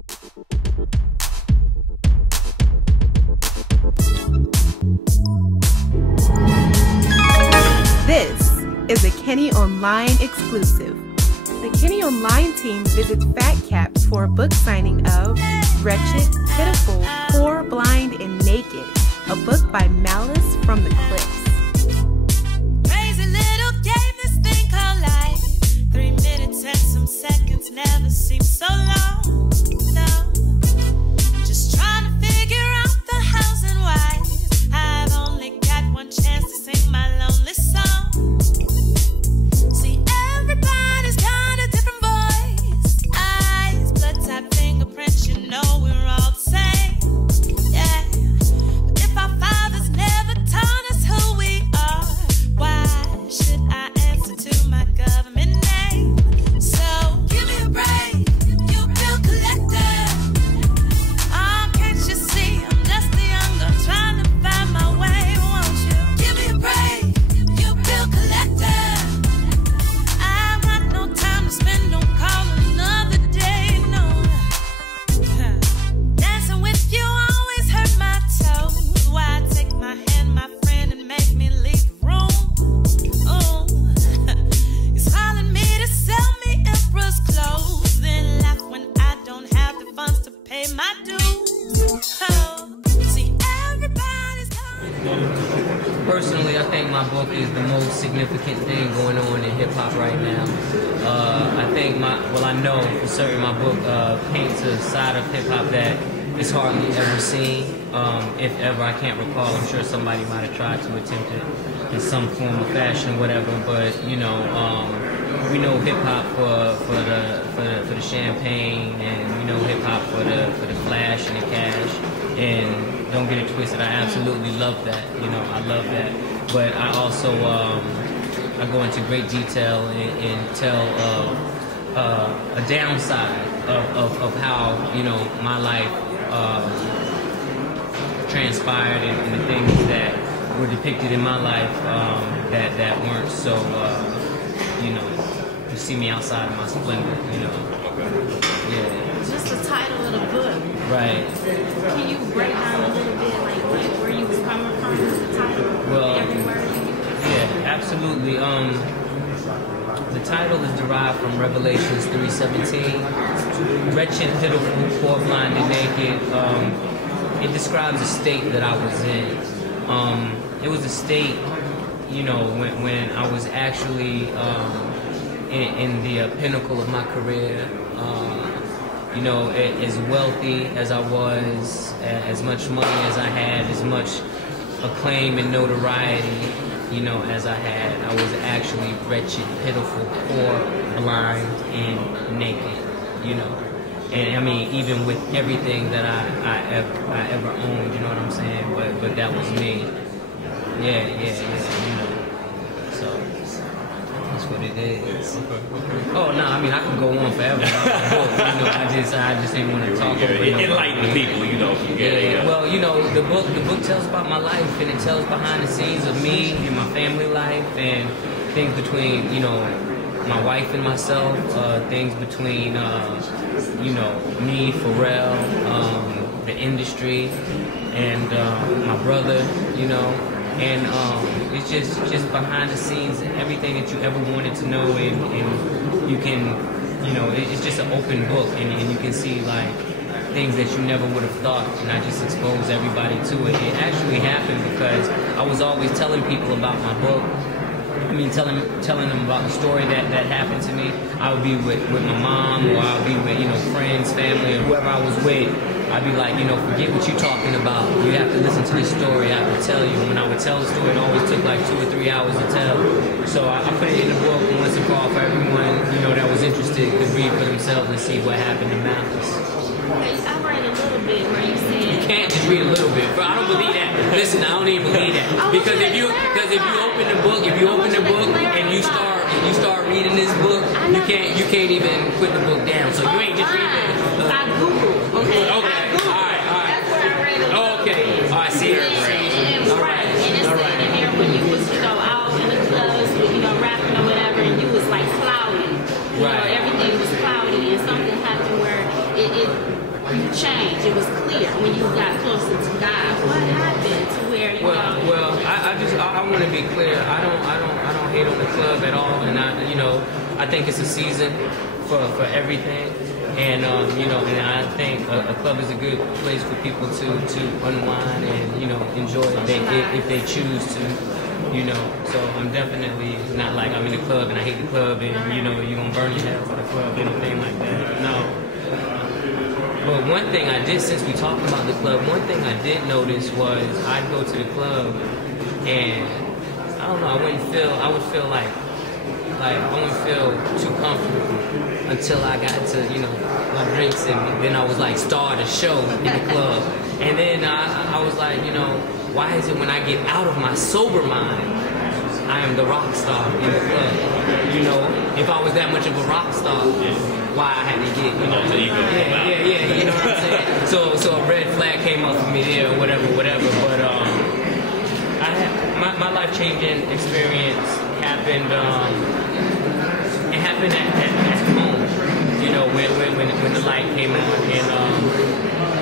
This is a Kenny Online exclusive. The Kenny Online team visits Phat Kaps for a book signing of Wretched, Pitiful, Poor, Blind, and Naked, a book by Malice from the Clipse. Crazy little game, this thing called life. 3 minutes and some seconds never seem so long. No, just trying to figure out the hows and whys. I've only got one chance to sing my lonely song. See, everybody's got a different voice. Eyes, blood type, fingerprints, you know we're all the same. Yeah, but if our fathers never taught us who we are, why should I answer to my government name? So give me a break, you bill collector. Oh, can't you see I'm just a young girl trying to find my way? Won't you give me a break, you bill collector? I've got no time to spend, don't call another day, no. Dancing with you always hurt my toes. Why take my hand, my friend, and make me leave the room? Oh, he's calling me to sell me emperor's clothes, then laugh when I don't have the funds to pay my dues. Oh, see, everybody's Personally, I think my book is the most significant thing going on in hip-hop right now. I know for certain my book paints a side of hip-hop that is hardly ever seen. If ever, I can't recall. I'm sure somebody might have tried to attempt it in some form or fashion, whatever. But you know, we know hip-hop for the champagne, and we know hip-hop for the flash and the cash. And don't get it twisted, I absolutely love that. You know, I love that. But I also I go into great detail and tell a downside of how, you know, my life transpired, and the things that were depicted in my life that weren't so, you know, you see me outside of my splendor, you know. Yeah. Just the title of the book. Right. Can you break down a little bit, like where you was coming from with the title? Well, every word you used? Yeah, absolutely. The title is derived from Revelations 3:17. Wretched, pitiful, poor, blind, and naked. It describes a state that I was in. It was a state, you know, when I was actually in the pinnacle of my career. You know, as wealthy as I was, as much money as I had, as much acclaim and notoriety, you know, as I had, I was actually wretched, pitiful, poor, blind, and naked, you know. And I mean, even with everything that I ever owned, you know what I'm saying? But that was me. Yeah, you know. So that's what it is. Oh no, I mean I can go on forever about the book. You know, I just didn't want to talk over it. Enlighten people, you know. Yeah. Well, you know, the book tells about my life, and it tells behind the scenes of me and my family life, and things between, you know, my wife and myself, things between, you know, me, Pharrell, the industry, and my brother, you know. And it's just behind the scenes, everything that you ever wanted to know, and you can, you know, it's just an open book, and you can see like things that you never would have thought, and I just expose everybody to it. It actually happened because I was always telling people about my book. I mean, telling them about the story that happened to me. I would be with my mom, or I would be with, you know, friends, family, or whoever I was with. I'd be like, you know, forget what you're talking about. You have to listen to this story. I have to tell you. And when I would tell the story, it always took like 2 or 3 hours to tell. So I put it in the book once and for all for everyone, you know, that was interested could read for themselves and see what happened to Malice. Okay, I read a little bit where you said you can't just read a little bit, but I don't believe that. Listen, I don't even believe that because if you open the book, and you start reading this book, you can't even put the book down. So you ain't just reading it. I Googled. Okay. All right. That's where I read it. Okay. All right. See her. And it said in there when you was, you know, out in the clubs, you know, rapping or whatever, and you was like cloudy. You know, everything was cloudy, and something happened where it you changed. It was clear when you got closer to God. What happened to where you know? Well, I want to be clear. I don't hate on the club at all, and I think it's a season for everything. And and I think a club is a good place for people to unwind and enjoy if they choose to. So I'm definitely not like I'm in the club and I hate the club and you're gonna burn your house at the club, anything like that. No. But one thing I did, since we talked about the club, one thing I did notice was I'd go to the club and I don't know, I wouldn't feel like I wouldn't feel too comfortable until I got to, my drinks, and then I was like, start a show in the club. And then I was like, why is it when I get out of my sober mind, I am the rock star in the club? If I was that much of a rock star, why I had to get, yeah, you know what I'm saying? So a red flag came up for me there, whatever. But I had my life-changing experience happened. It happened at home, when the light came on, and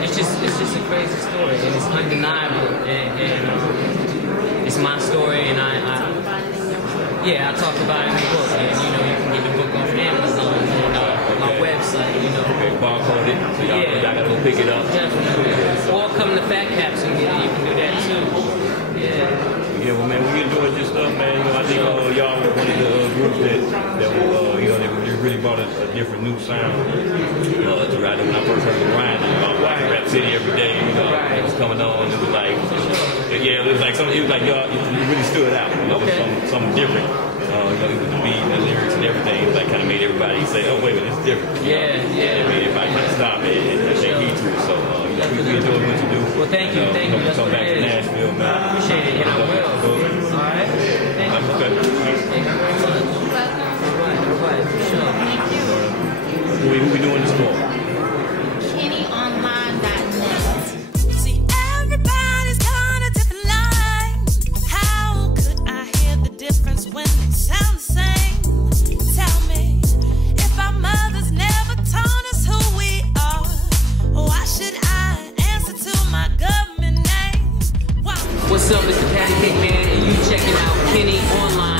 it's just a crazy story, and it's undeniable, and it's my story, and I talk about it in the book, and you can get the book off Amazon and my website, Okay, barcode it, so y'all gotta go pick it up. Definitely. Or come to Phat Kaps and get it. You can do that too. Yeah. Yeah, well, man, we enjoyed this stuff, man. I think y'all were one of the groups that they really brought a different new sound. Right when I first heard the Ryan, I was watching Rap City every day. It was coming on. It was like, y'all, you really stood out. With something different. With the beat and the lyrics and everything, it kind of made everybody say, "Oh, wait a minute, it's different." Yeah. It made everybody kind of stop it and take heed to it. So, we enjoy what you do. Well, thank you. Come back to Nashville, man. I appreciate it, and I will. All right. Thank you. Okay. Thank you very much. All right, for sure. Thank you. Who we doing this for? KennyOnline.net. See, everybody's got a different line. How could I hear the difference when they sound the same? Tell me, if our mothers never taught us who we are, why should I answer to my government name? Why? What's up, Mr. Patty Cake Man, and you checking out Kenny Online.